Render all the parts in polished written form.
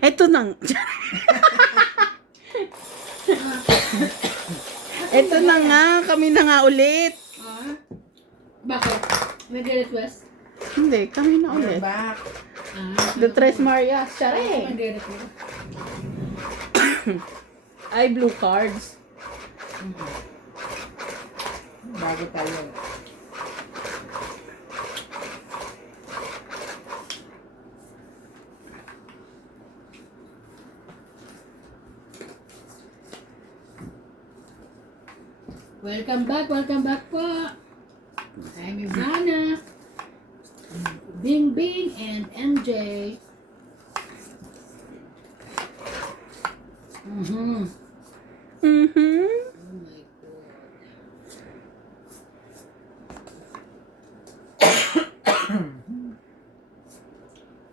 Ito nang. Ito na nga, kami na nga ulit. Ah, bakit? Nag-request? Hindi, kami na We're ulit. back. The Tres Marias, syare. Nag-request. Ay, blue cards. Bago tayo. Welcome back po. I'm Ivana, Bing Bing, and MJ. Mm-hmm. Mm-hmm. Oh my God.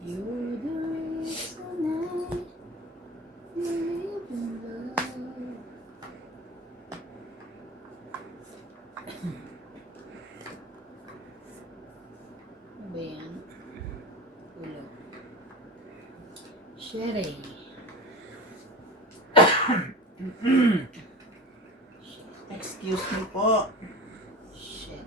You're the reason I live in love. Ano ba yan? Ulo. Sherry. Excuse me po. Shit.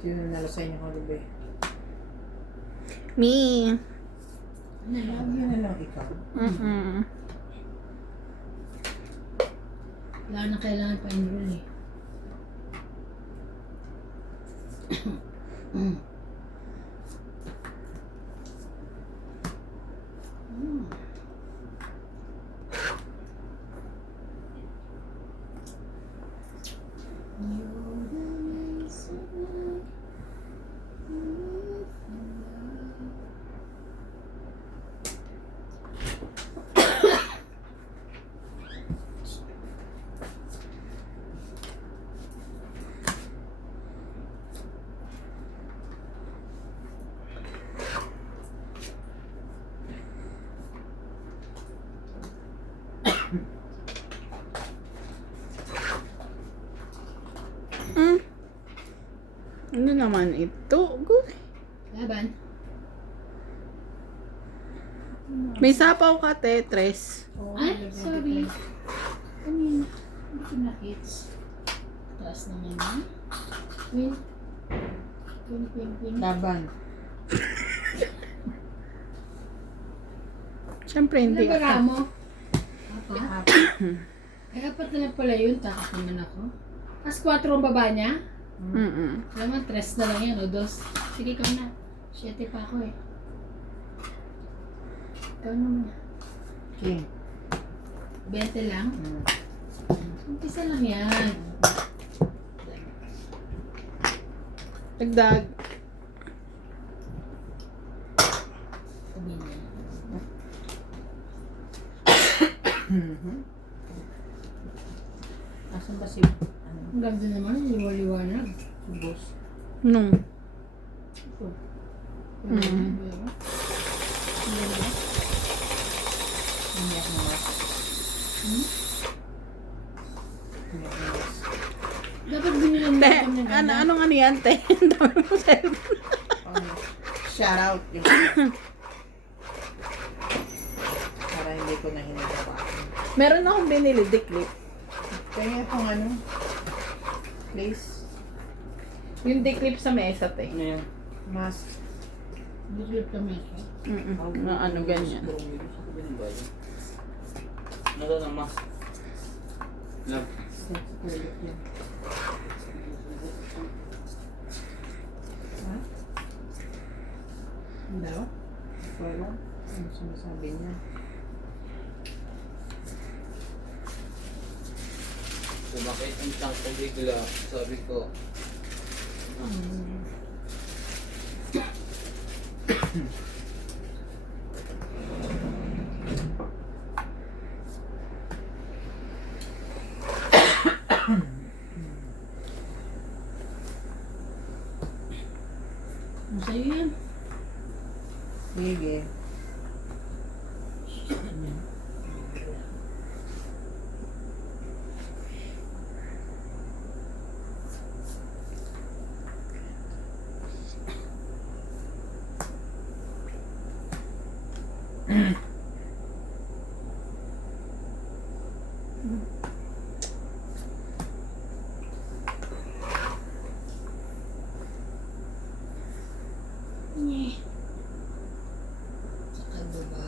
Sino nanalo sa inyo holiday? Me. Lagi na lang ikaw. Mm-mm. Wala na kailangan pa enroll eh. Mm. Ano naman ito? Guy. Laban. May sapaw ka, Tres. Oh, Ay, sorry. Kanina. Hindi ko na-hits. Taas naman na. Win. Win. Laban. Siyempre, hindi Ano ba ka. mo? Ako? Ay, apat na lang pala yun. Takot naman ako. Tapos 4 ang baba niya. Mm-mm. Alam mo, 3 na lang yan o 2. Sige, ikaw na. 7 pa ako eh. Ikaw naman. King. 20 lang. Mm. Umpisa lang yan. Dagdag. Sabi niya. Asan ba si... Ano? Ang ganda naman, liwa-liwanag. Si boss? No. Ito. Mm. Ang ganda. Hindi ako nawas. Hmm? Hindi ako nawas. Dapat binilang Te, natin ng ganda. anong ano yan, te? Ang dami mo cellphone. Oh, shout out yung... Para hindi ko na hinagawa. Meron akong binili, diklip. Kaya itong ano... Place. Yung diklip sa mesa, te. Ngayon. Mask. Biglip kami ito. Mm-mm. Na ano, ganyan. Nada na mas. Love. Toilet yan. Ha? Ang daw? Pero, ano sinasabi niya? So bakit ang isang bigla, sabi ko, Nye. Saka baba.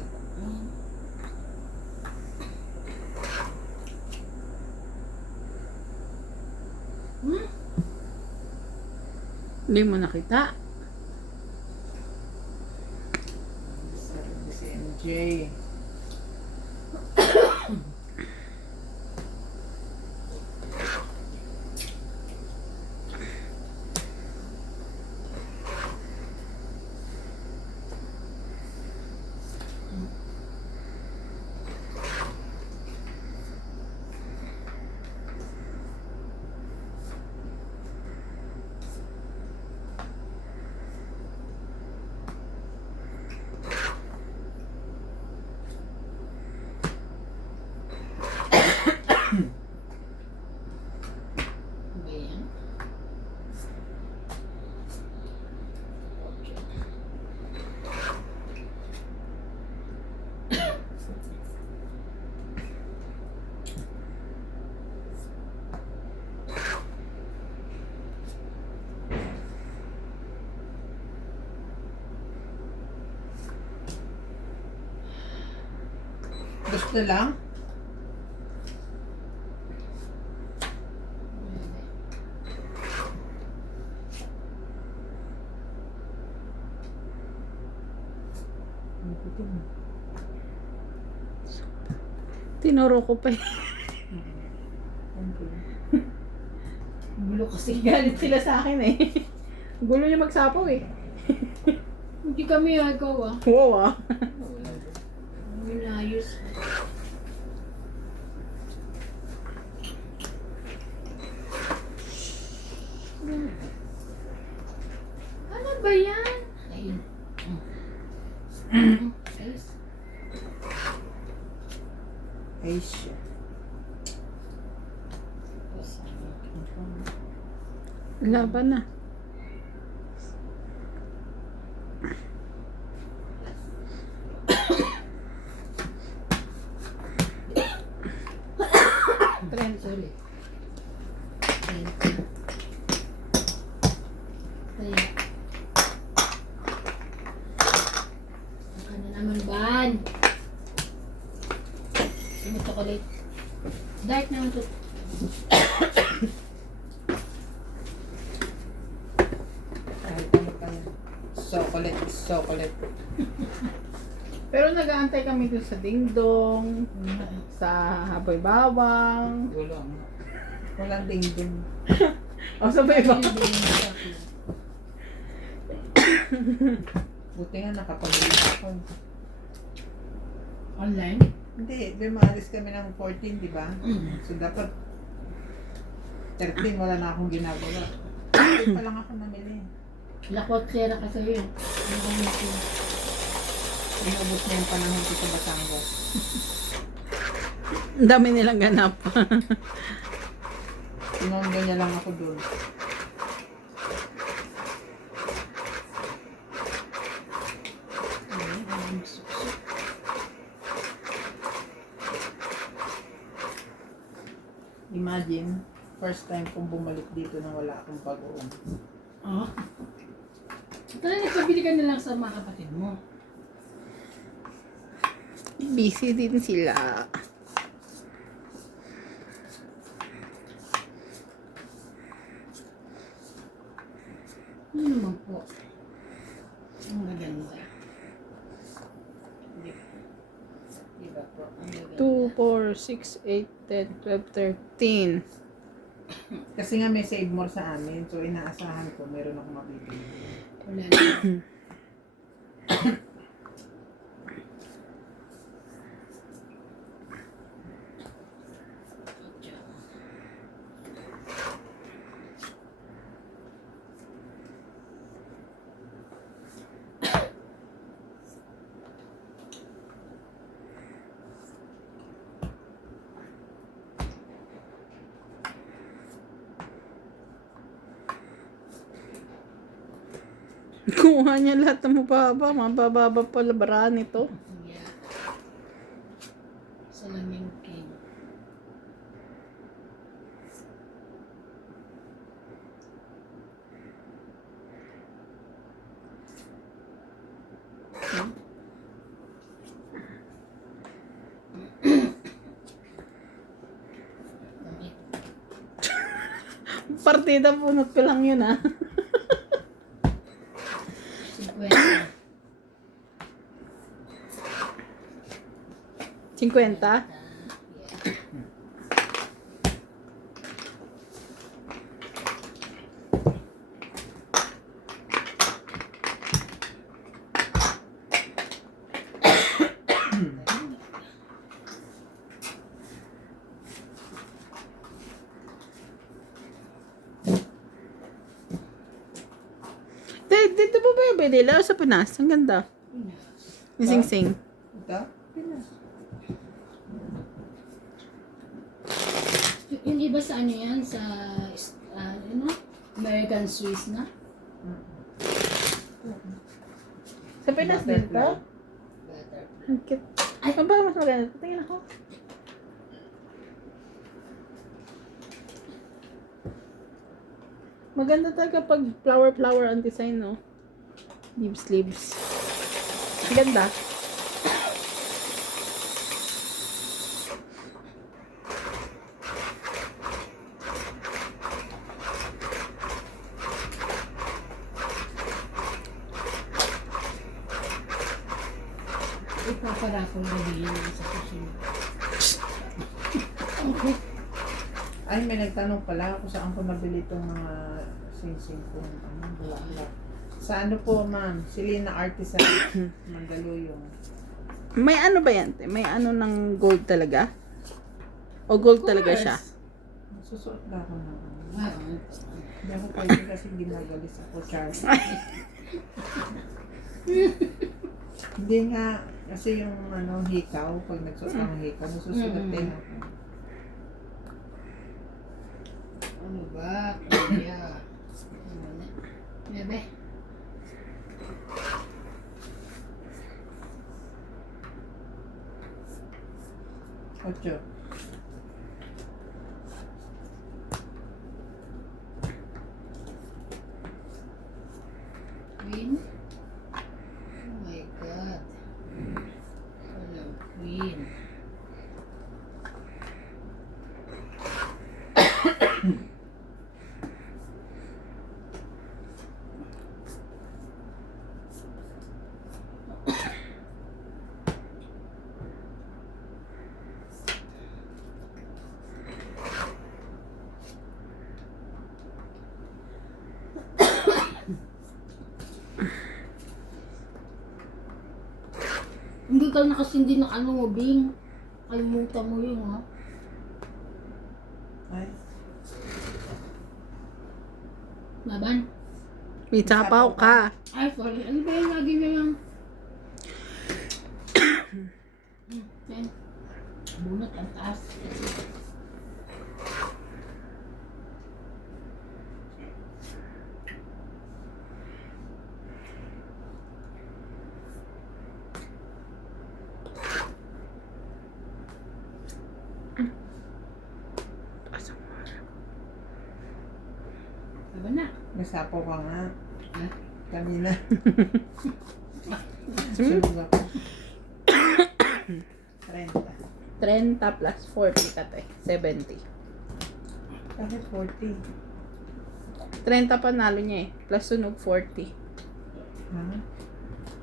Hmm? Hindi mo nakita. Sabi si MJ. Ba yan? Gusto lang? Tinuro ko pa eh. Gulo kasi. Galit sila sa akin eh. Gulo niya magsapaw eh. Hindi kami agaw ah. Wow ah. Minayos. Ano ba yan? Ayun. Ayos. Ay, shit. Laban na. Trend ulit. Trend. Kaya. Baka na naman ban. Sumuto ko ulit. Dark naman to. Kahit ano pa yan. Chocolate. Pero nag-aantay kami dun sa dingdong, sa haboy bawang, Wala. Walang ding-ding. o sa bawang. Buti nga nakapag-ulit ako. Online? Hindi, di maalis kami ng 14, di ba? So dapat 13, wala na akong ginagawa. Hindi pa lang ako namili. Lakot sera ka sa'yo yun. Ano ito? Inubos na yung panahon ko sa Batangas. Ang dami nilang ganap. Tinondo niya lang ako doon. Imagine, first time kong bumalik dito nang wala akong bagoong. Oh. Tara, nagpabili ka na lang sa mga kapatid mo. Busy din sila. Ano naman po? Ang maganda. Di ba po? Ang maganda. 2, 4, 6, 8, 10, 12, 13. Kasi nga may save more sa amin, so inaasahan ko meron akong mabibili. Wala na. Kuha niya lahat ng mababa pala baraan ito. Yeah. Sa lang yung king. Partida, punot ko lang yun, ah. 50. 50? Dito ba ba yung Manila o sa Pinas? Ang ganda. Yung sing-sing. Ito? Pinas. Yung iba sa ano yan? Sa, ano? American Swiss na? Sa Pinas din to? Butterfly. Ang cute. Ay, ang ba mas maganda? Tingnan ako. Maganda talaga pag flower ang design, no? Sleeves. Ang ganda. Ipaparapol na din yan sa susunod. Ay, may nagtanong pala kung saan ko nabili itong mga sing-sing ko. Bulaklak. Sa ano po, ma'am? Silina Artisan. Mandaluyong. May ano ba yan? Te? May ano ng gold talaga? O gold talaga siya? Susuot na ako na. Ah, Hindi ako pwede kasi ginagalis ako, Charles. Hindi nga, kasi yung ano, hikaw, pag nagsuot ng hikaw, nasusugatin ako. ano ba? Kaya. Ano na? Bebe. Ocho. Queen? Oh my God. Walang queen. Hindi ka na kasi hindi na ano mo, Bing. Kalimutan mo yun, ha? Ay, Laban? May sapaw ka. Ay, sorry. Ano ba yung lagi mo yung... Yan. Bunot ang taas. Laban na. nasapaw ka nga. Ha? Kanina. Sunod ako. 30. 30 plus 40 ka, te. 70. Bakit 40? 30 panalo niya eh. Plus sunog 40. Ha?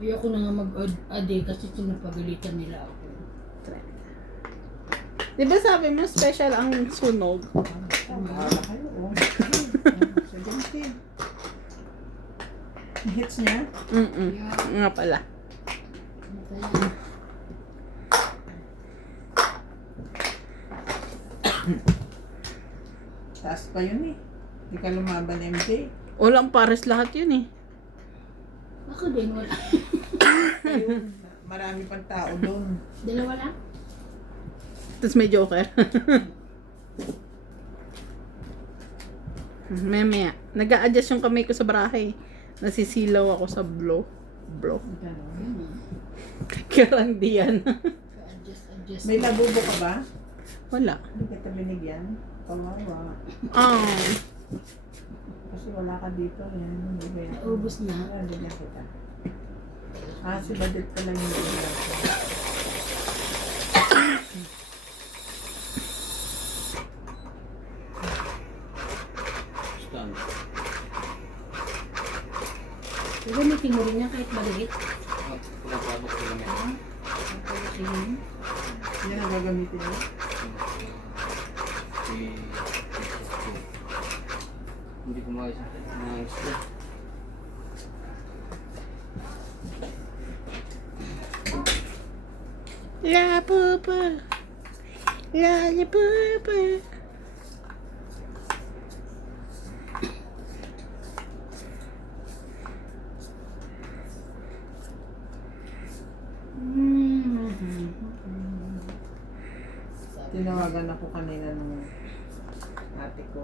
Ayoko na nga mag-ade kasi sinapagalitan nila ako. 30. Di ba sabi mo special ang sunog? Bahala kayo, oh. 17. Hits niya? Yeah. Nga pala. Ano kaya? Taas pa yun eh. Hindi ka lumaban, MJ. Walang pares lahat yun eh. Ako din, wala. Ayun, marami pang tao doon. Dalawa lang? Tapos may joker. Maya. Nag-a-adjust yung kamay ko sa brahe. Nasisilaw ako sa blow. Ganun. Yun ah. Karandiyan. Adjust. May labubo ka ba? Wala. Hindi kita binigyan. Kawawa. Oh. Kasi wala ka dito. Yan. Hindi ba yan? Naubos na. Ayan, bigyan kita. Ah, si Badit pala yung bigyan ko. Gamitin mo rin yan kahit maliit. Pinapagod ko lang yan. Yan ang gagamitin mo. Hindi ko maayos ng school. La pupa. La pupa. Tinawagan ako kanina ng ate ko.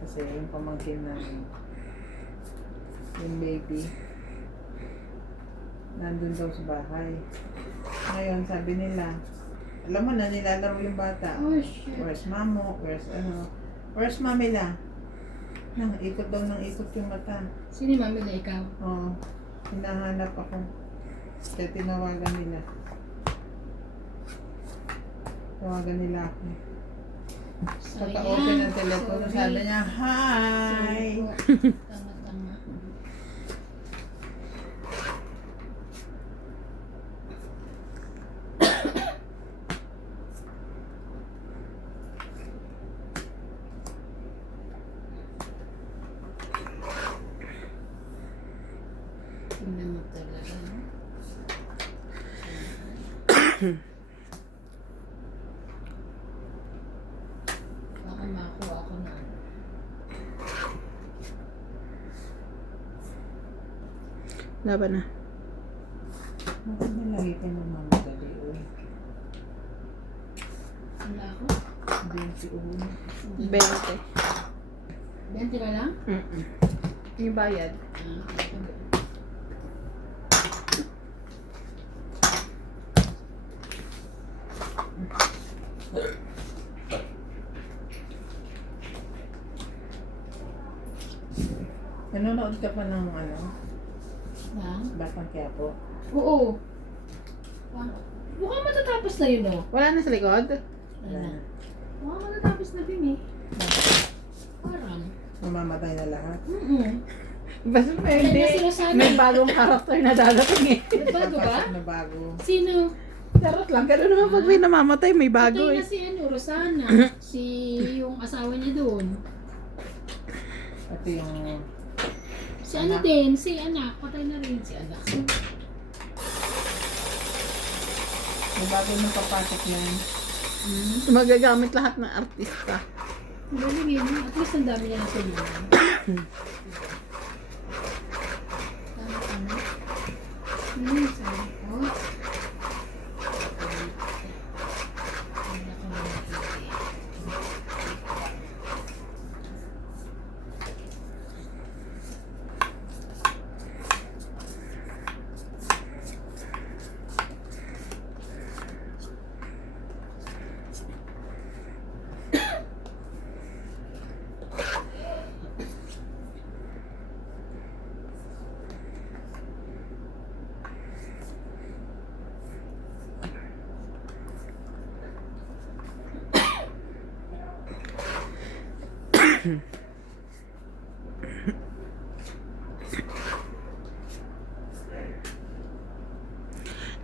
Kasi yung pamangkin na yung baby nandun daw sa bahay. Ngayon sabi nila, alam mo na nilalaro yung bata. Oh, shit. Where's mamo? Where's ano? Where's mamila? Nang ikot daw ng ikot yung mata. Sino yung mami na ikaw? Oo. Hinahanap ako. Kaya tinawagan nila. Tawagan nila ako. Pagka-open ng telepono, sabi niya, hi! Tama. Tingnan mo talaga, no? Baka makuha ako na ano. Laban na. Bakit nalagi ka ng mamadali, uy? Wala ako? 20 uwi. 20. 20 ka lang? Yung bayad. Nanonood ka pa ng ano? Batang Quiapo? Oo. Mukhang matatapos na yun, oh. Wala na sa likod? Ano na? Mukhang matatapos na din, eh. Parang. Mamamatay na lahat. Basta may, Patay hindi, na sila sana, may eh. bagong character na dadating eh. Bago ba? Papasok na bago. Sino? Charot lang. Ganun naman pag may namamatay, may bago Patay eh. na si ano, Rosana. Si yung asawa niya doon. Pati yung Si ano Anak. din, si anak. Patay na rin si anak. may bago nang papasok na yun. Magagamit lahat ng artista. Galing yun. At least ang dami niya na tulungan. Tama. Sabi ko. Wala ko na nakita.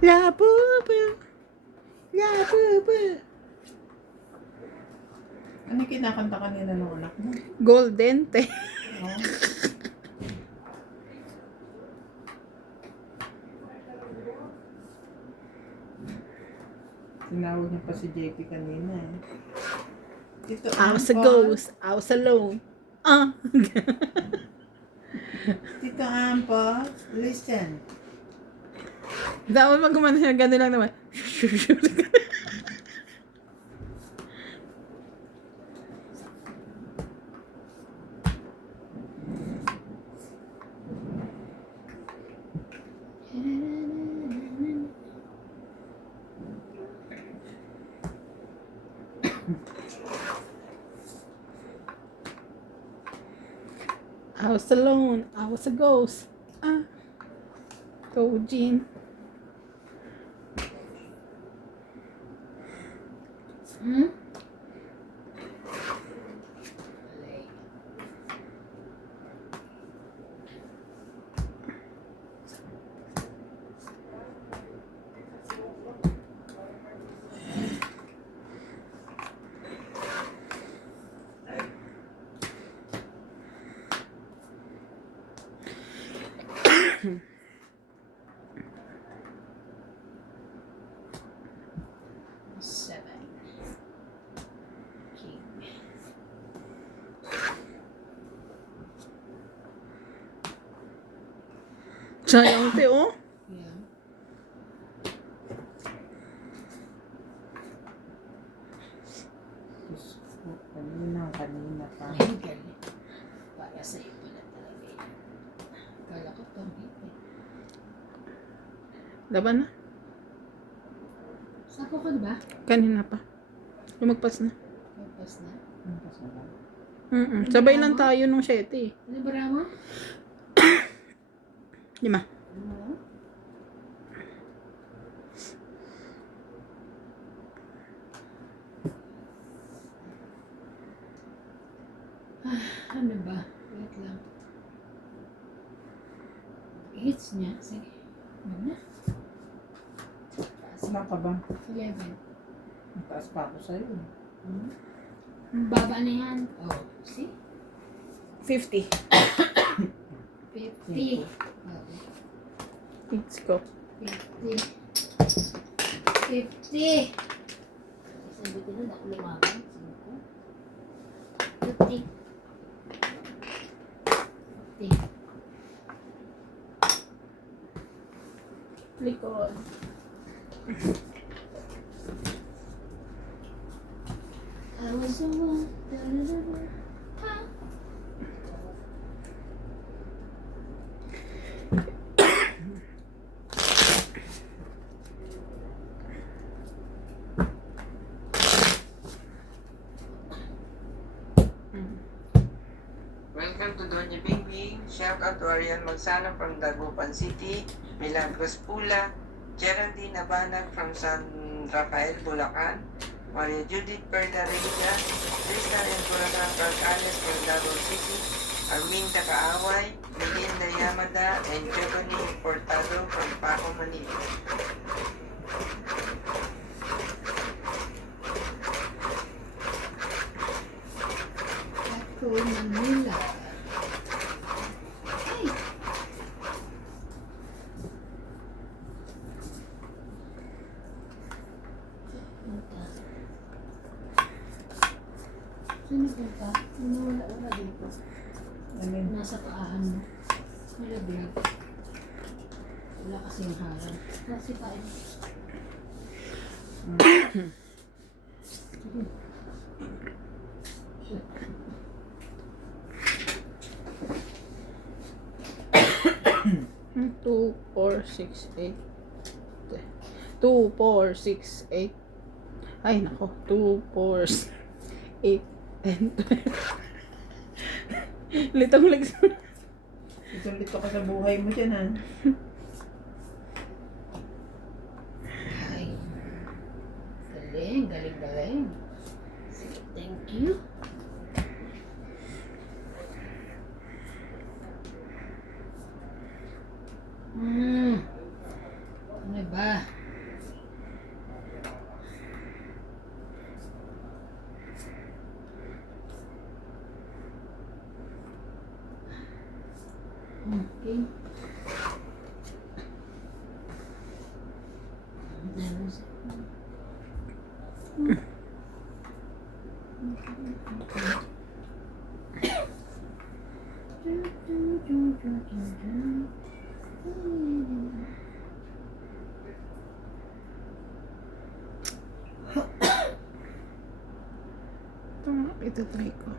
La pupa. La pupa. Ano yung kinakanta kanina ng anak mo? Golden te. Oh. Tinawag niya pa si JP kanina eh. Ito, I was a Ampon. ghost. I was alone. Tito Ampo, listen. Dapat pag kumanta siya, gano'n lang naman. I was alone. I was a ghost. Go, Jean. Seven. King. Sayang te, oh. Yeah. Diyos ko, kanina pa. Ay, galing. Para sa'yo pala talaga yun. Kala ko pang hit eh. Laban na. Sako ka diba? Kanina pa. Lumagpas na. Magpas na. Ang kasama. Sabay lang tayo nung 7 eh. Ano ba mo? 5. Ano? Ano ba? Wait lang. Hits niya. Sige. Ano na? Saan ka ba? 11. Mataas pa ako sa'yo. Hmm? Baba na yan. Oh, see? 50. 50. Oh, Let's go. 50. 50. Sabi ko na, ako lumaban. 50. 50. Likod. I was the one. Ha? Welcome to Doña Bingbing. Shout out to Arian Magsalang from Dagupan City, Milagros Pula, Geraldine Abanag from San Rafael, Bulacan, Maria Judith Perla Reina, Krista and Bulacan Calcanes from Davao City, Arminda Kaaway, Melinda Yamada, and Giovanni Portado from Paco, Manila. Ako, Manila. Ay! Punta. Saan punta? Wala dito. Ano yun? Nasa paahan mo. Nalaglag. Wala kasing harang. Kasi tayo. Two, 4, 6, 8. 2, 4, 6, 8. Ay, nako. 2, 4, 8, 10, 12. Litong legs. Lito ka sa buhay mo dyan, ha? Ay. Galing, galing, galing. Sige, thank you. Ano ba? Okay. Ito try ko.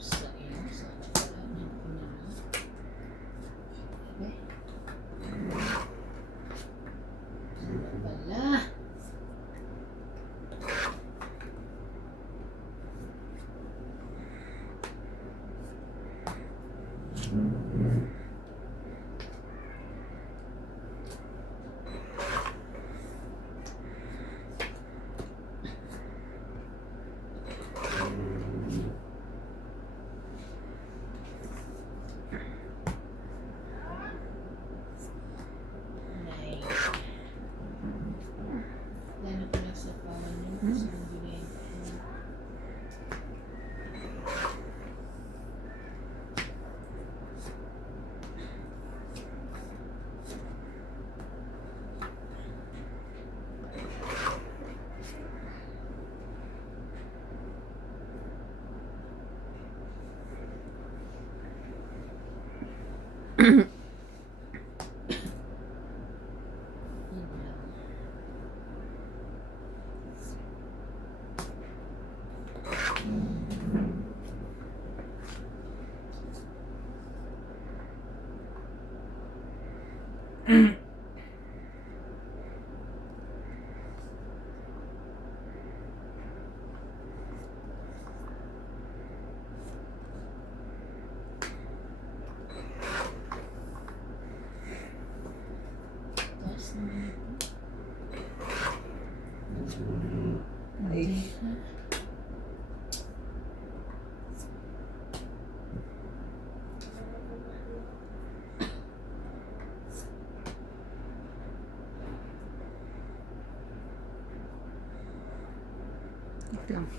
Sa iyo, sa pala, ko na lang. Yun lang. Tapos naman ito. Ay, Wait lang.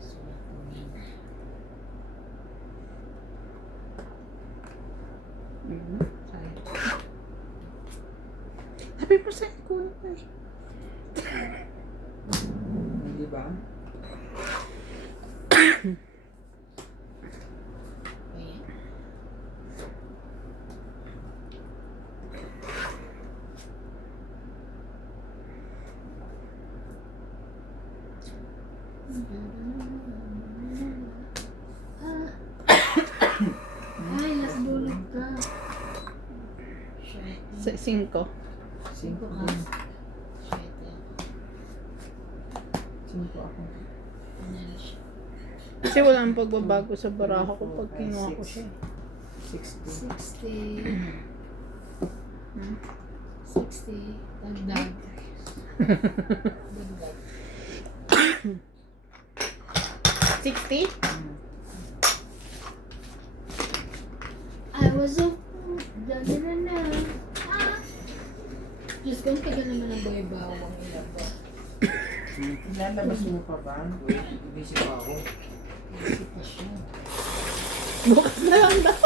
Sulat ko yan. Sayang. Sabi mo sa'yo, kunin mo eh. di ba? Ayan. Ay, last bullet ka. Shit. 5. 5 ka. Shit. ako. Ano siya? Kasi wala nang pagbabago sa baraha ko pag kinuha ko siya. 60. 60. Hmm? 60. Dagdag. Dagdag. 60? I was a fool. Da-da-da-da. Ah! Diyos ko, ang tagal naman ang boy bawang ilaba. Ilalabas mo pa ba? Wait, busy pa ako. Kasi pa siya. Bukas na lang daw.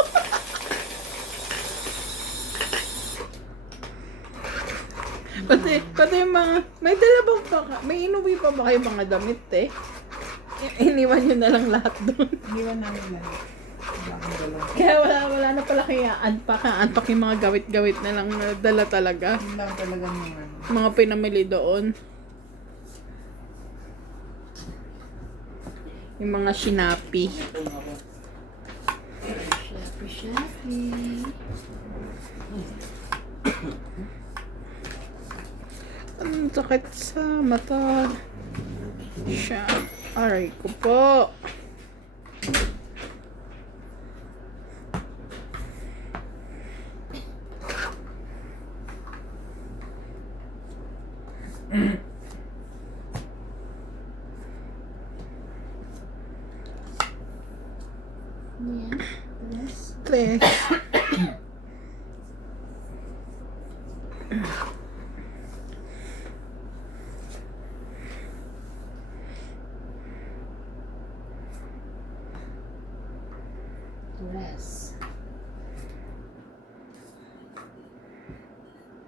Pati yung mga, may dala ba pa, may inuwi pa ba kayo mga damit eh? Iniwan nyo na lang lahat doon. Iwan namin lahat. Wala akong dalawa. Kaya wala na pala kaya unpack yung mga gawit-gawit na lang na dala talaga. Yun lang talaga naman. Mga pinamili doon. Yung mga shinapi. Ito ako. Shappy, shappy. Ang sakit sa mata. Siya. Aray ko po. Ano yan? Tres? 3. Tres.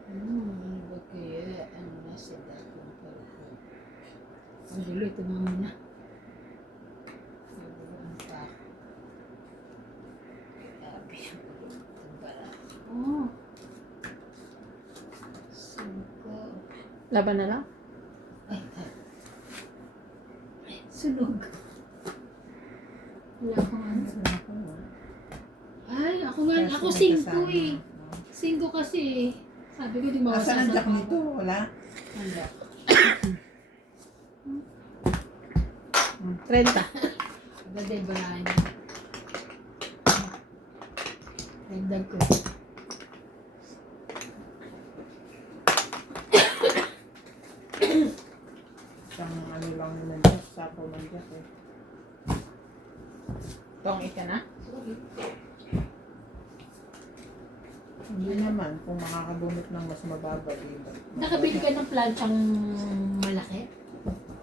Ano ba kaya ang nasa datong parko? Ang dulo, ito mga muna. Ang pa. Grabe. Ang bara. Oh. 5. Laban na lang? Ay, ay, sunog. Wala akong ano. Ay, ako nga, ako 5 eh. 5 kasi eh. Sabi ko di mawasa Asan ang sa jack nito? Wala? Ang jack. 30. Agad ay barahan. Dagdag ko. Isang ano lang naman jack. Sapaw ng jack eh. Tong ika na? Hindi naman. Kung makakadumit ng mas mababa dito. Nakabili ka ng planchang malaki?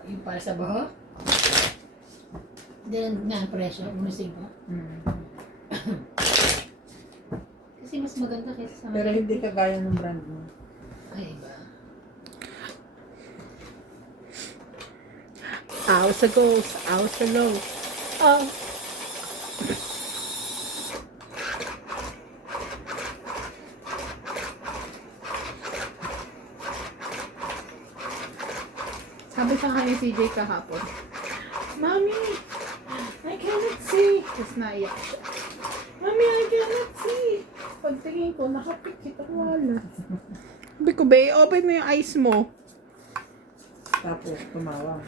Yung para sa baho? Hindi nga ang presyo, 1.5. Hmm. Kasi mas maganda kaysa sa Pero hindi kagaya ng brand mo. Ay, iba. Out sa goals. Out sa low. Ah. Sabi sa akin ni CJ kahapon, Mommy, I cannot see. Tapos naiyak siya. Mommy, I cannot see. Pagtingin ko, nakapikit ang wala. Sabi ko, be, open mo yung eyes mo. Tapos tumawa.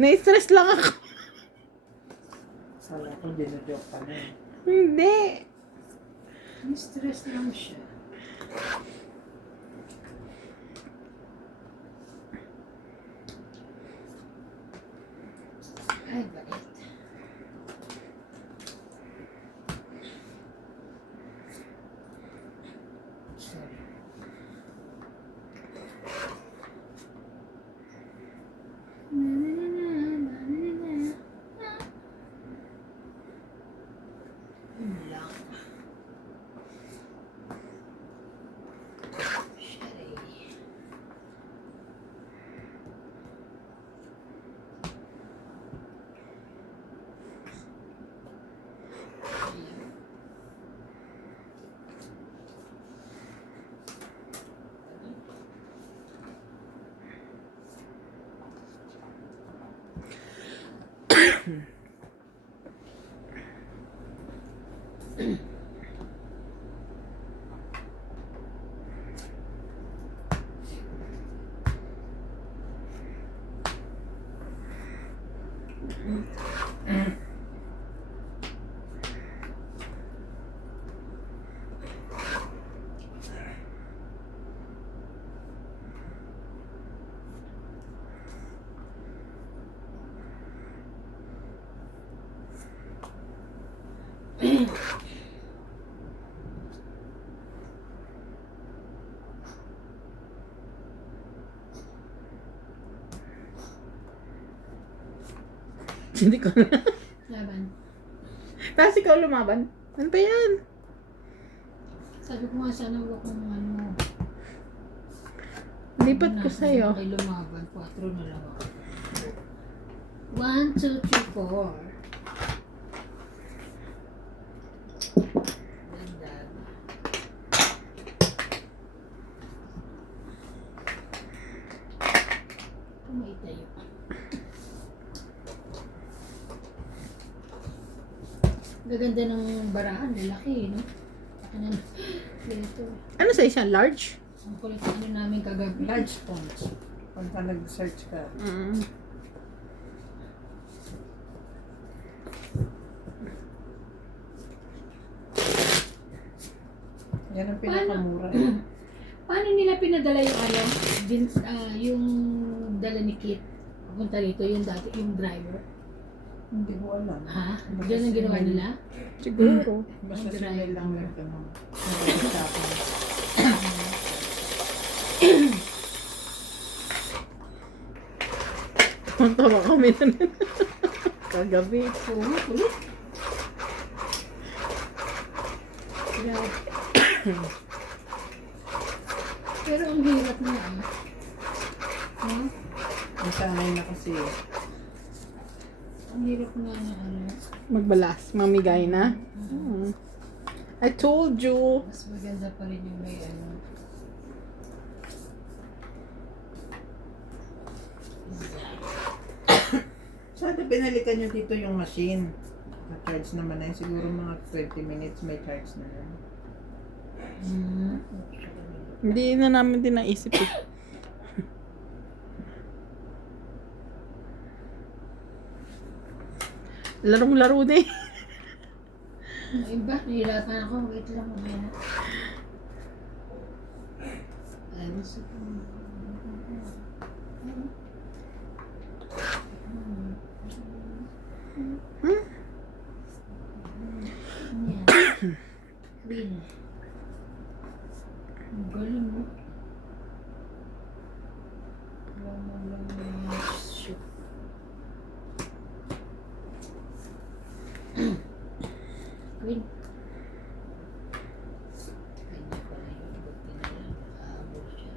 Na-stress lang ako. Kala ko dinojoke ka na. Hindi. Stress lang siya. Ay, bait. Sorry. Yun lang. Sherry. Hindi ko na. Laban. Tapos ikaw lumaban. Ano ba yan? Sabi ko nga sana wala kong ano. Lipat ko sa'yo. Ay lumaban. 4 na lang ako. 1, 2, 3, 4. Dandag. Kumait tayo. Gaganda ng barahan, lalaki, no? Ano, ito. Ano sa isang large? Ang kulit ano namin kagabi. Large fonts. Pagka nag-search ka. Yan ang pinakamura. Paano nila pinadala yung ano, yung dala ni Kit? Punta rito, yung dati, yung driver. Hindi ko alam. Ha? Diyan ang ginawa nila? Siguro. Basta Ang sila lang driver. yung ganun. Nag-shopping. Tawa kami na kagabi. Oo, kulit. Grabe. Pero ang hirap na no? Nasanay na kasi. Ang hirap nga na ano. Magbalas. Mamigay na. I told you. Mas maganda pa rin yung may ano. Sana binalikan nyo dito yung machine. Na-charge naman na yun. Siguro mga 20 minutes may charge na yun. Hindi na namin din naisip eh. Larong-laro na eh. Yung iba, nahihirapan ako. Wait lang, mamaya na. Ayun, so, Yan. Queen. Ang galing mo. Shoot. Queen. Kanya pala yun. Buti na lang. Nakahabol siya.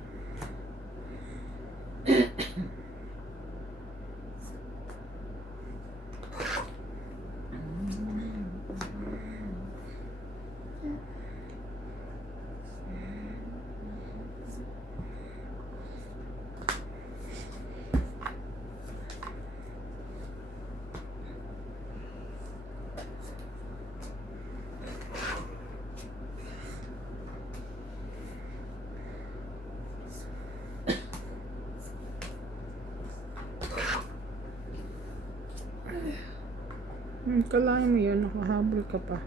Kalahin mo yun, nakahabol ka pa.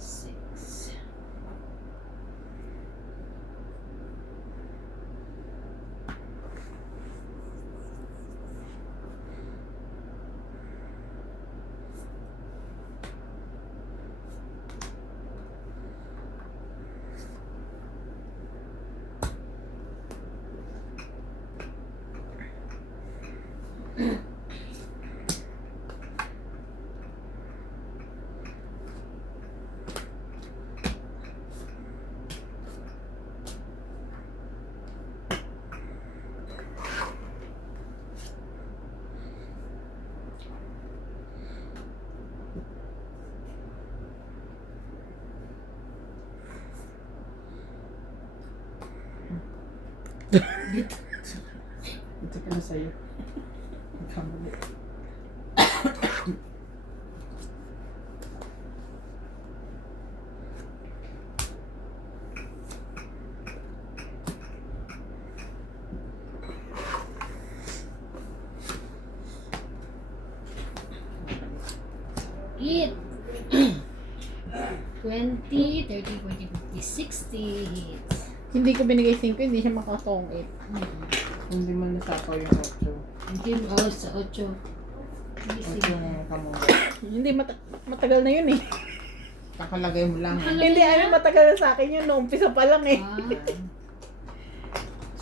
Six. Ito ka na sa'yo. Kamali. Hit. 20, 30, 40, 50, 60 hits. Hindi ko binigay 5, hindi siya makakong 8. Hindi man nasapaw yung 8. Hindi mo sa 8. 8 yung kamungga. Hindi, matagal na yun eh. Kakalagay mo lang. Hindi, matagal na sa akin yun. Noong umpisa pa lang eh.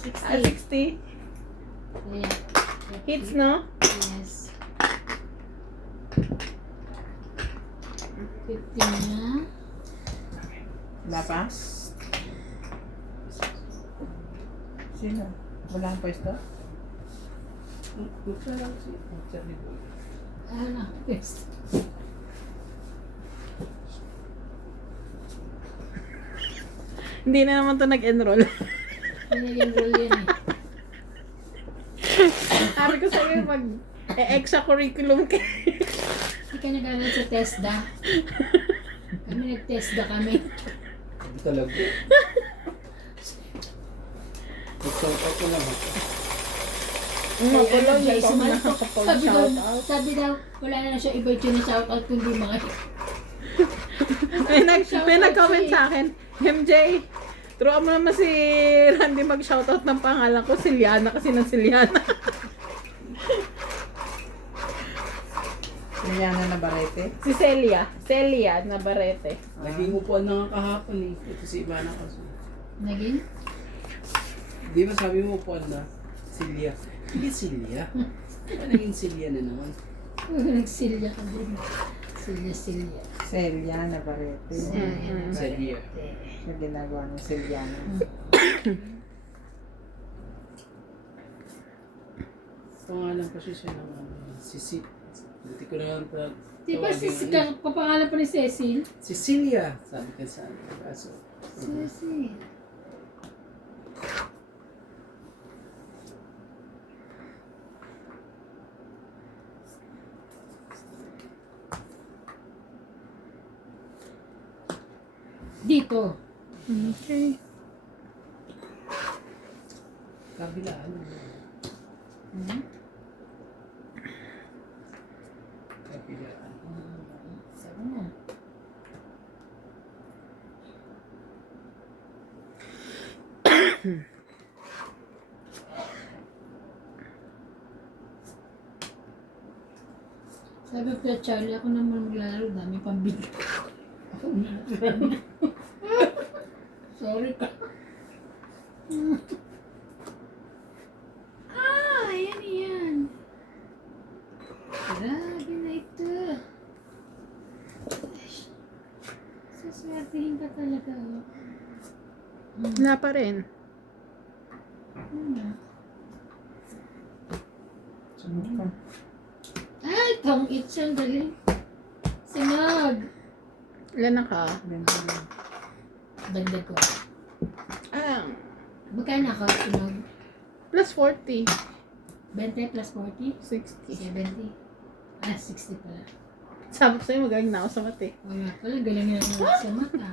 60. 60. Yeah. Hits, no? Yes. 50 na. Wala pa? Sino? Wala ang pwesto? Ano? Yes. Hindi na naman to nag-enroll. Pinag-enroll yan eh. Sabi ko sa'yo extra curriculum ka. Hindi ka nag-aral sa TESDA. Kami nag-TESDA kami. Hindi talaga. Nag-shoutout ko lang ako. Ako lang, Jay, ikaw sumalat ko. nakakapag-shout out. Sabi daw, wala na siya iba yung shoutout kundi mga May nag-comment sa akin, MJ, turuan mo naman si Randy mag-shoutout ng pangalan ko, Siliana kasi ng Siliana. Liliana Navarrete? Si Celia Navarrete. Naging upuan na nga kahapon eh. Ito si Ivana kasi. naging. Di ba sabi mo upuan na? Silya. Hindi Silya. Naging Silya na naman. Nagsilya ka din. Silya. Celia Navarrete. Silya. Na ginagawa ng Celiana. Pangalan kasi siya ng Sisi. Hindi ko na lang Di ba si kapangalan pa ni Cecil? Cecilia. Sabi ka sa kaso. Cecil. Dito. Okay. Kabilaan. Kabilaan. Sabi na. Sabi ko, Charlie, ako naman maglalaro, dami pang big. Ako naman. Sorry ka. Yan. Grabe na ito. Saswertihin ka talaga. Oh. Wala pa rin. So, Ay, tong itchan, galing. Sinag. Ilan na ka? Dagdag ko. Ah, Magkano ka, sinag? plus 40. 20 plus 40? 60. 70. 60 pala. Sabi ko sa'yo, magaling na ako sa mati. Wala pala, galing na ako sa mata.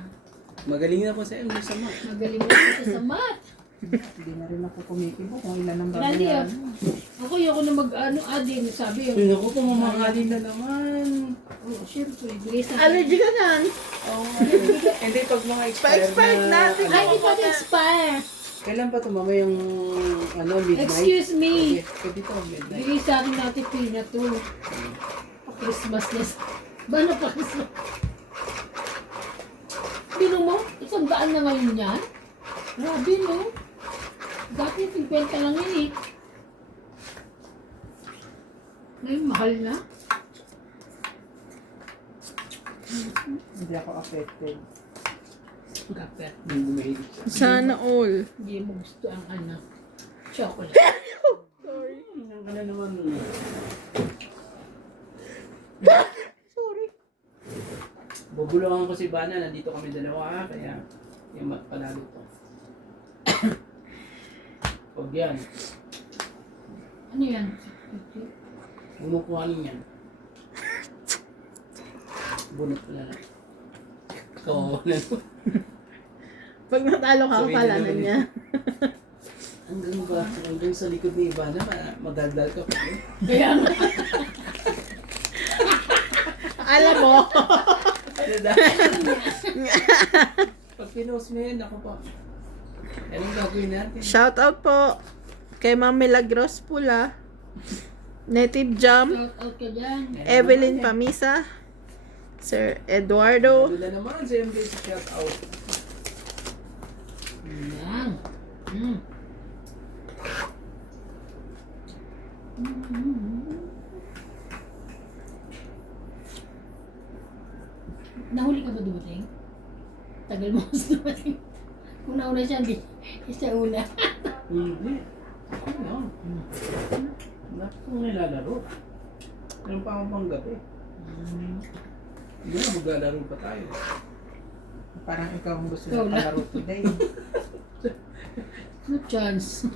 Magaling na po sa MJ sa mga. Magaling na ako sa mat. Hindi na rin ako kumikibo kung ilan ang Grabe, babayaran. Ako yung adin, sabi yung... Ay, naku po, mamahalin na naman. Oh, syempre, bigay sa Allergy ka yan. Oo. Hindi, pag mga expired Pa-expired na... natin. Ay, di pa na-expire. Kailan pa ito, mama, yung midnight? Excuse me. Okay, pwede ito, midnight. Bigay sa akin natin pina to. Christmas na. Ba na pa Christmas? Bino mo? 100 na ngayon yan? Grabe, no? Dati 50 lang yan eh. Ngayon, mahal na. Hindi ako affected. Gapet. Hindi mahilig siya. Sana all. Hindi mo gusto ang chocolate. Sorry. Ang ka na naman. Sorry. Bubulungan ko si Bana, nandito kami dalawa, kaya yung panalo to. Huwag yan. Ano yan? Bumukuhanin yan. Bunot ko na lang. Oo, Pag natalo ka, Sabihin akala na na naman niya. hanggang ba? Hanggang sa likod ni Ivana, madaldal ka pa. Kaya nga. Alam mo. Pag pinost mo yun, ako pa. Anong gagawin natin? Shout out po kay Ma'am Milagros Pula, Native Jam, Shout out ka dyan. Evelyn Pamisa, Sir Eduardo, Wala naman sa MJ sa shout out. Yan. Nahuli ka ba dumating? Tagal mo kasi dumating. Kung nauna siya, hindi siya una. Hindi. Ano? Naku kung nilalaro. Meron pa akong pang gabi. Hindi na, maglalaro pa tayo. Parang ikaw ang gusto Ikaw na lang. palaro today. No chance.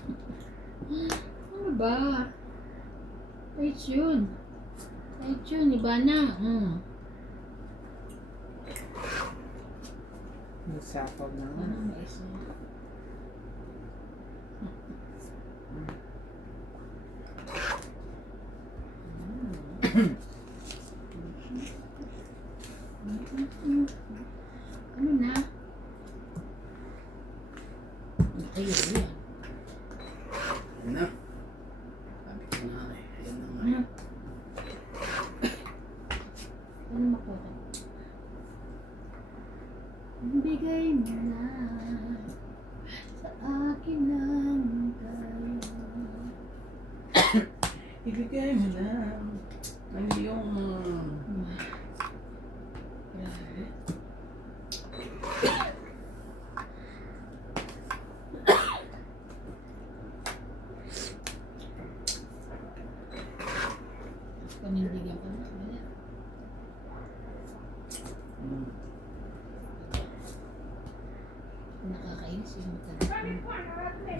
Ano ba? Wait yun. Wait yun, iba na. Nasapaw na nga. Ano ba isa? Ano na? Ayun, yan. Ayan na. Sabi ko na eh. Ayan na nga. Ano? Ano makuha? Bigay mo na sa akin ang tayo. Ibigay mo na ang iyong... Grabe. Panindigan ka na. Wala. Nakakainis yung matagal.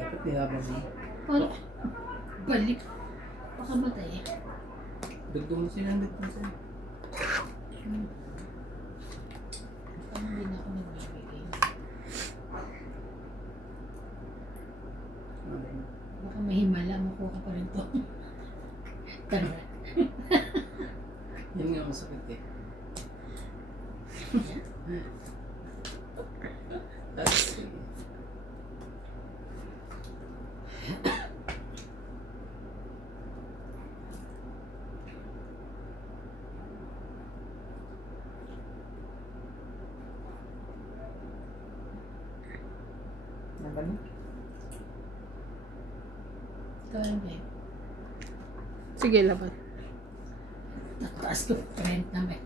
Dapat nilabas mo. Paano? Balik. Pakamatay. Dugtong mo sila, dugtong mo sila. Paano hindi na ako nagbibigay? Baka mahimala, makuha ka pa rin to. Tara. Yan nga masakit eh. That's it. Naban? Ikaw lang ba? Sige, laban. Tataas ko rent namin.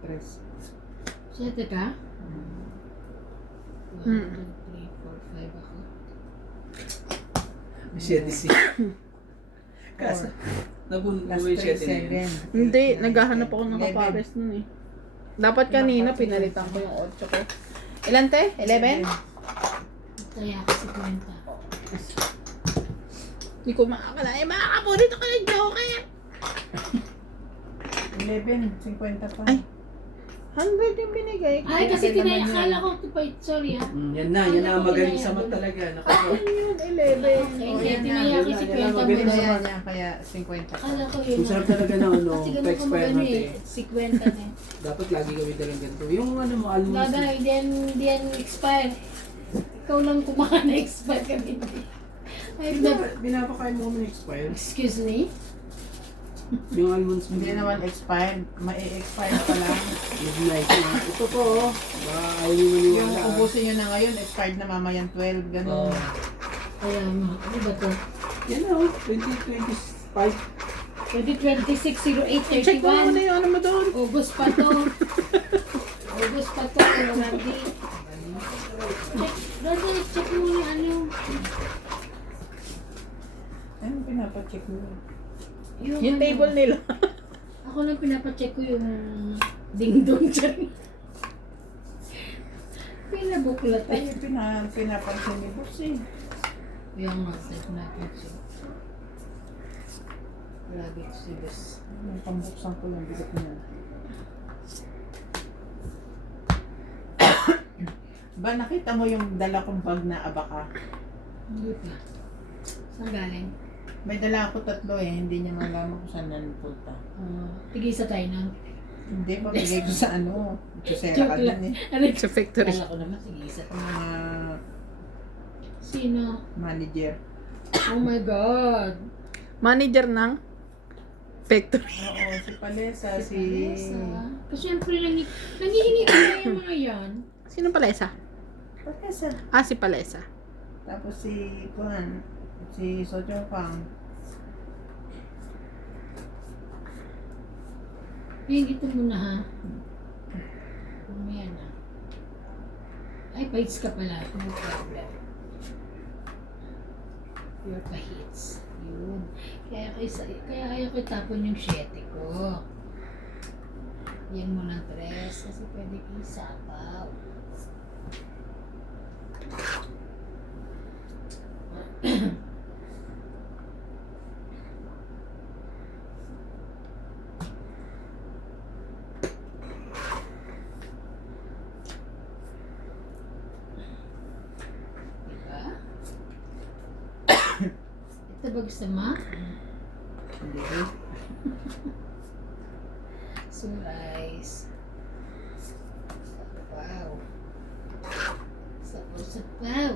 Tres. Siyete ka? 1, 2, 3, 4, 5 ako. 7 si. Kaso, Last nabuhay 7 na yun. 3, 7. Hindi, naghahanap ako ng 11. kapares nun eh. Dapat kanina pinalitan ko yung 8 ko. Ilan te? 11? Kaya kasi kwenta. Hindi ko makakala. Eh, makakapunit ako ng joker! 11, 50 pa. Ay. 100 yung binigay ko. Ay, kasi Okay naman akala yan. ko, sorry ha. Yan na ang magaling sa mat talaga. Ayun yun, 11. Okay, Oh, kaya yan na. tinaya ko si Yan na, kwenta mo magaling na. sa Kaya niya, kaya 50 pa. Akala ko yun. Ang sarap talaga na ano, Kasi ganun ko pa-expire magano natin. eh. Si kwenta na eh. Dapat lagi kami dalang ganito. Yung ano mo, almonds. Gaga, hindi yan expire. Ikaw lang kumakan na expire ka din. Ay, Binapakain mo kami expire. excuse me? Yung almonds mo. Hindi naman expired. Mai-expire pa lang. Midnight na. Ito po, oh. Baka ayaw nyo Yung maniwala. ubusin nyo na ngayon, expired na mamayang 12. Ganun. Oh. Kaya mo, ano ba to? Yan na, oh. 2025. 2026-08-31. Check mo muna yung ano mo doon. August pa to. August pa to. Randy. Check mo yung ano. Ayun, pinapacheck mo. Yung table nila. Ako lang pinapacheck ko yung ding-dong dyan. Pinabuklat Ay, eh. pinapansin ni boss eh. Yung mga set natin siya. Grabe ko si Bes. May pambuksan ko lang, bigat niya. Ba, nakita mo yung dala kong bag na abaka? Hindi pa. Saan galing? May dala ako 3 eh, hindi niya malaman kung saan napunta. Tigisa tayo na. Hindi, pabigay ko sa ano. Kusera ka Joke lang. din eh. Ano Sa factory. Kala ko naman, tigisa. Mga Sino? manager. Oh my God. Manager ng factory. Oo, si Palesa, si... Palesa. Kasi syempre, nangihingi ko na yung mga yan. Sino Palesa? Palesa. Ah, si Palesa. Tapos si Kuan, si Sojong Pang. Ay, ito muna ha. Mamaya na. Ay, pahits ka pala. No problem. Your pahits. Yun. Kaya ayaw ko itapon yung 7 ko. Yan mo ng 3 kasi pwede kong isapaw. Diba? Ito ba gusto mo? Hindi eh. Surais. Wow. Sapaw.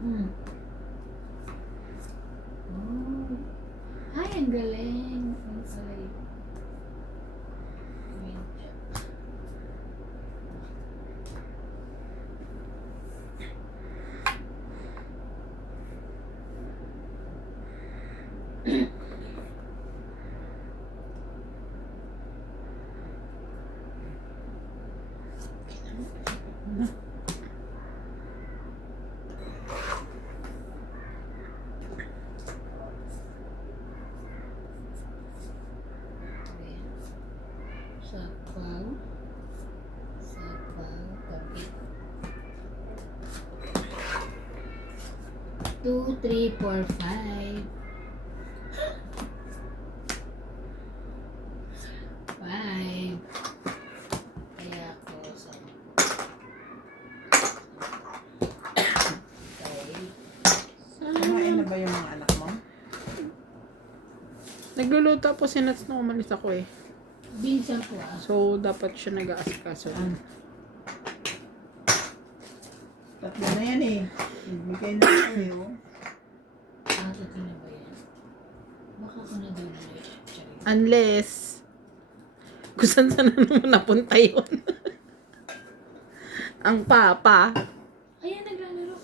Hmm. Oh. Ay, ang galing. Ang galing. Sapaw. Kapit. 2, 3, 4, 5. 5. Kaya ako sa... Okay. Kumain na ba yung mga anak mo? Nagluluto po si Nats nung umalis ako eh. Binsan ko ah. So, dapat siya nag-aasikaso. Tatlo na yan eh. Bigay na ako eh. Oh. Ito na ba yan? Baka ko na doon ulit. Unless, kung saan na naman napunta yun. Ang papa. Ayan, naglalaro.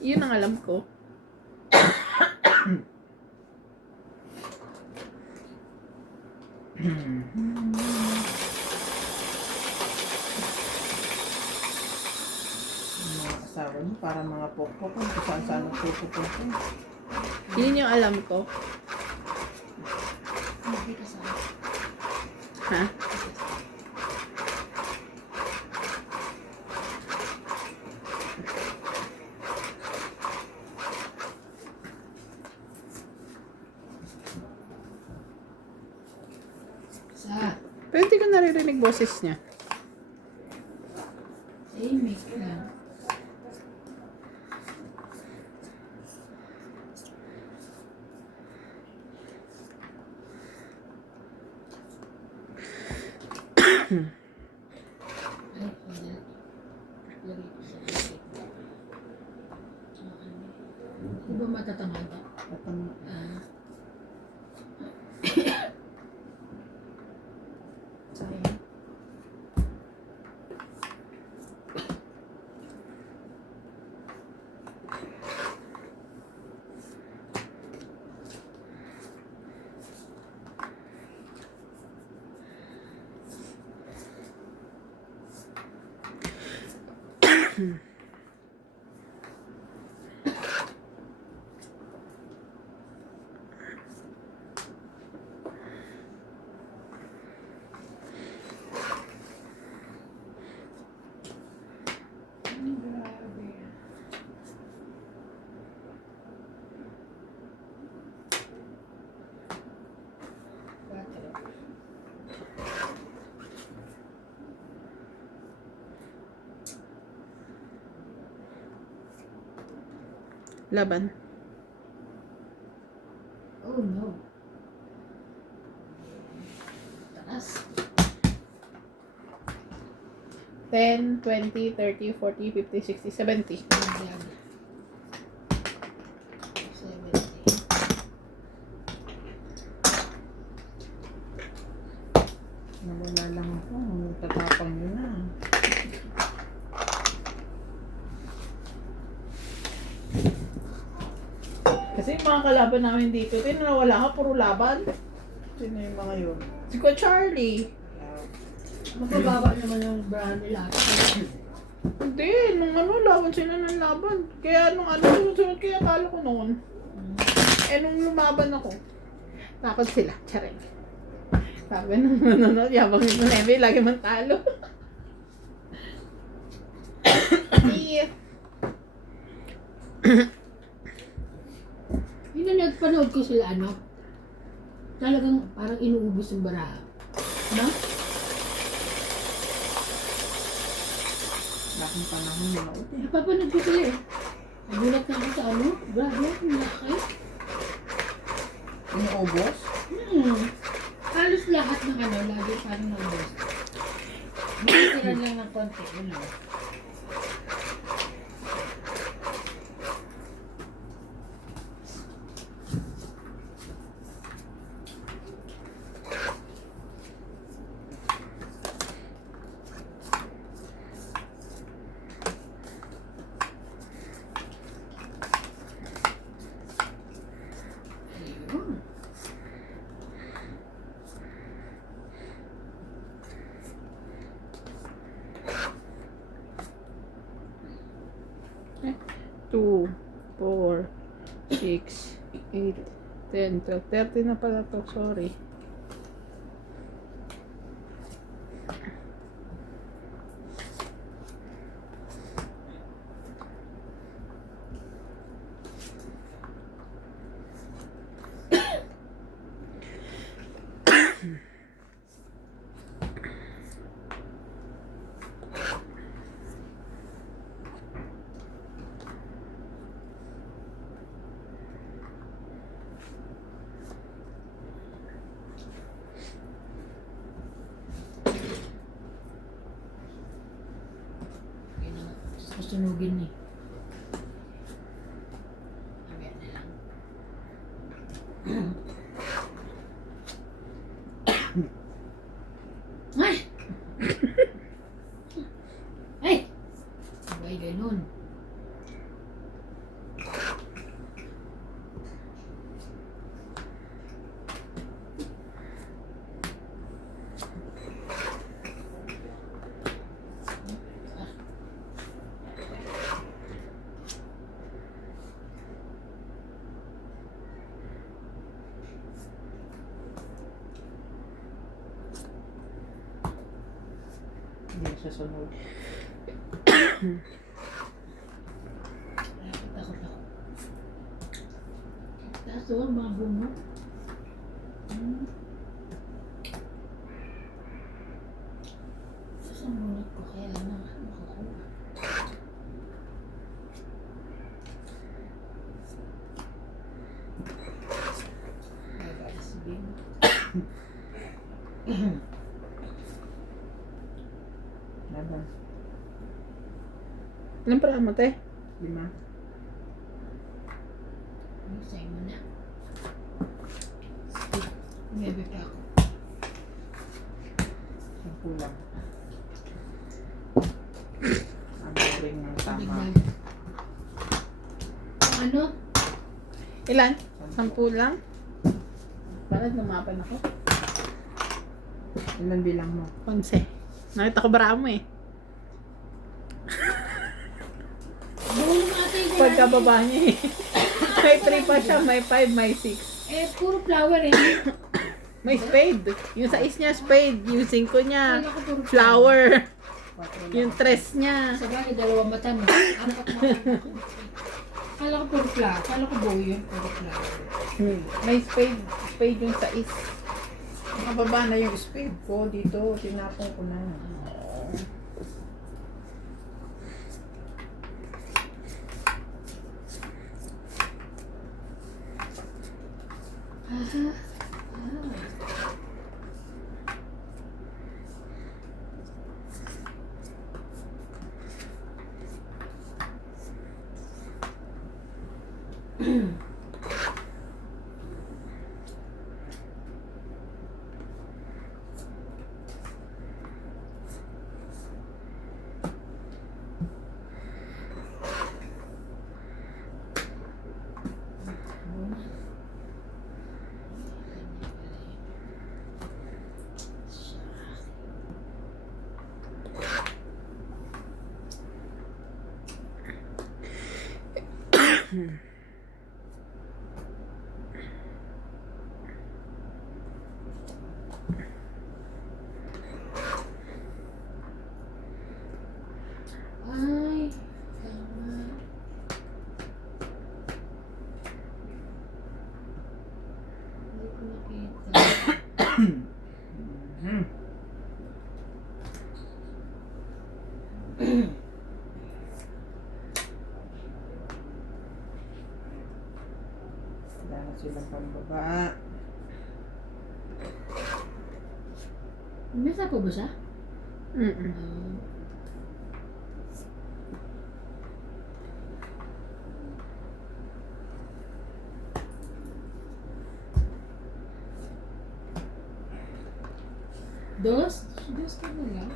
Yun ang alam ko. Yung mga asawa niyo, para mga pokpok, kung saan-saan nagpupunta. Yun yung alam ko. Hindi ka sa Ha? sa Pero hindi ko naririnig boses niya. tahimik lang. Ay, wala. Lagay ko sa isip. Di ba matatangada? Ah. Sayang. Laban. Oh no. Taas. 10, 20, 30, 40, 50, 60, 70. Ayan. 70. Nawala lang ako. Tatapang nyo na. Kasi yung mga kalaban namin dito, tinawala ka, puro laban. Sino yung mga yun? Si Ko Charlie. Mabababa naman yung brand nila. Hindi, nung ano, laban sila ng laban. Kaya nung ano, sunod kaya talo ko noon. Eh, nung lumaban ako, takot sila, charing. Sabi nung nanonood, yabang yung Neve, lagi man talo. Yeah. Yung nagpanood ko sila, ano, talagang parang inuubos yung baraha. No? Laking panahon na ako. Napapanood ko sila eh. Nagulat na ako sa ano. Grabe, ang laki. Inuubos? Halos lahat ng ano, lagi parang naubos. Nakitiran lang ng konti, ano. Ayun. 2, 4, 6, 8, 10, 12, 13 na pala to, sorry. Yun na nga. Susunugin eh. Ayan na lang. Ay! Ay! Sabay ganun. Hindi siya sunod. Takot ako. Taas o, ang mga bungo. Tapos ang bunot ko, kaya lang makakuha. Baba si Bing. Laban. Ilan para mo, te? 5. Ano sa'yo mo na? Bebe pa ako. 10 lang. Ang ring ng tama. Biglang. Ano? Ilan? 10 lang? Bakit lumapan ako? Ilan bilang mo? 11. Nakita ko bara mo eh. Bulo nga tayo dyan. Pagkababa niya eh. May 3 pa siya, may 5, may 6. Eh, puro flower eh. May spade. Yung 6 niya spade, yung 5 niya Kala ko puro flower. 4 lang. Yung 3 niya. Sa bagay, 2 mata mo. 4 na. Kala ko puro flower. Kala ko buo yun, puro flower. May spade yung 6. Nakababa na yung spade ko dito. Tinapon ko na. Aha. Ay, tama. Hindi ko nakita. Hmm. Wala na silang pambaba. May sapo ba siya? Mm-mm. Dos? Dos ka na lang.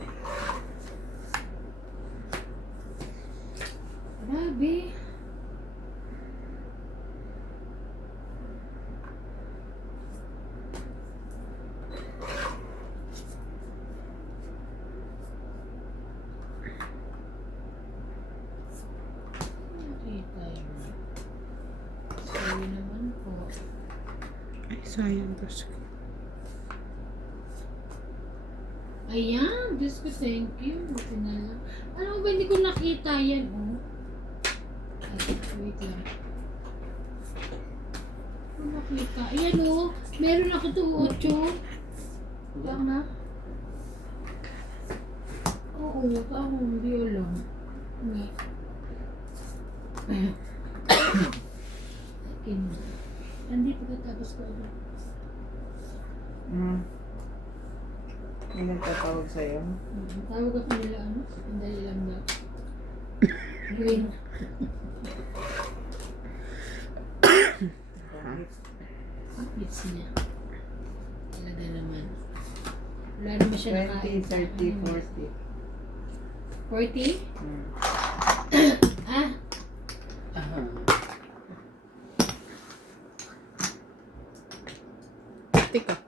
Grabe. Nakita yun. Sorry naman po. Ay, sayang Diyos ko. Ayan, Diyos ko, thank you. Buti na lang. Ano ba, hindi ko nakita yan, oh. Ay, wait lang. Hindi ko nakita. Ayan, oh. Meron ako to 8. Tama? Oo, ako, hindi alam. Nga. Akin. Hindi pagkatapos ko ano. May nagtatawag sa'yo. Tawag ako nila ano? Ang dali lang daw. Green. Updates niya. Talaga naman. Wala naman siya 20, nakain. 30, 40. 40? Ah? Tika.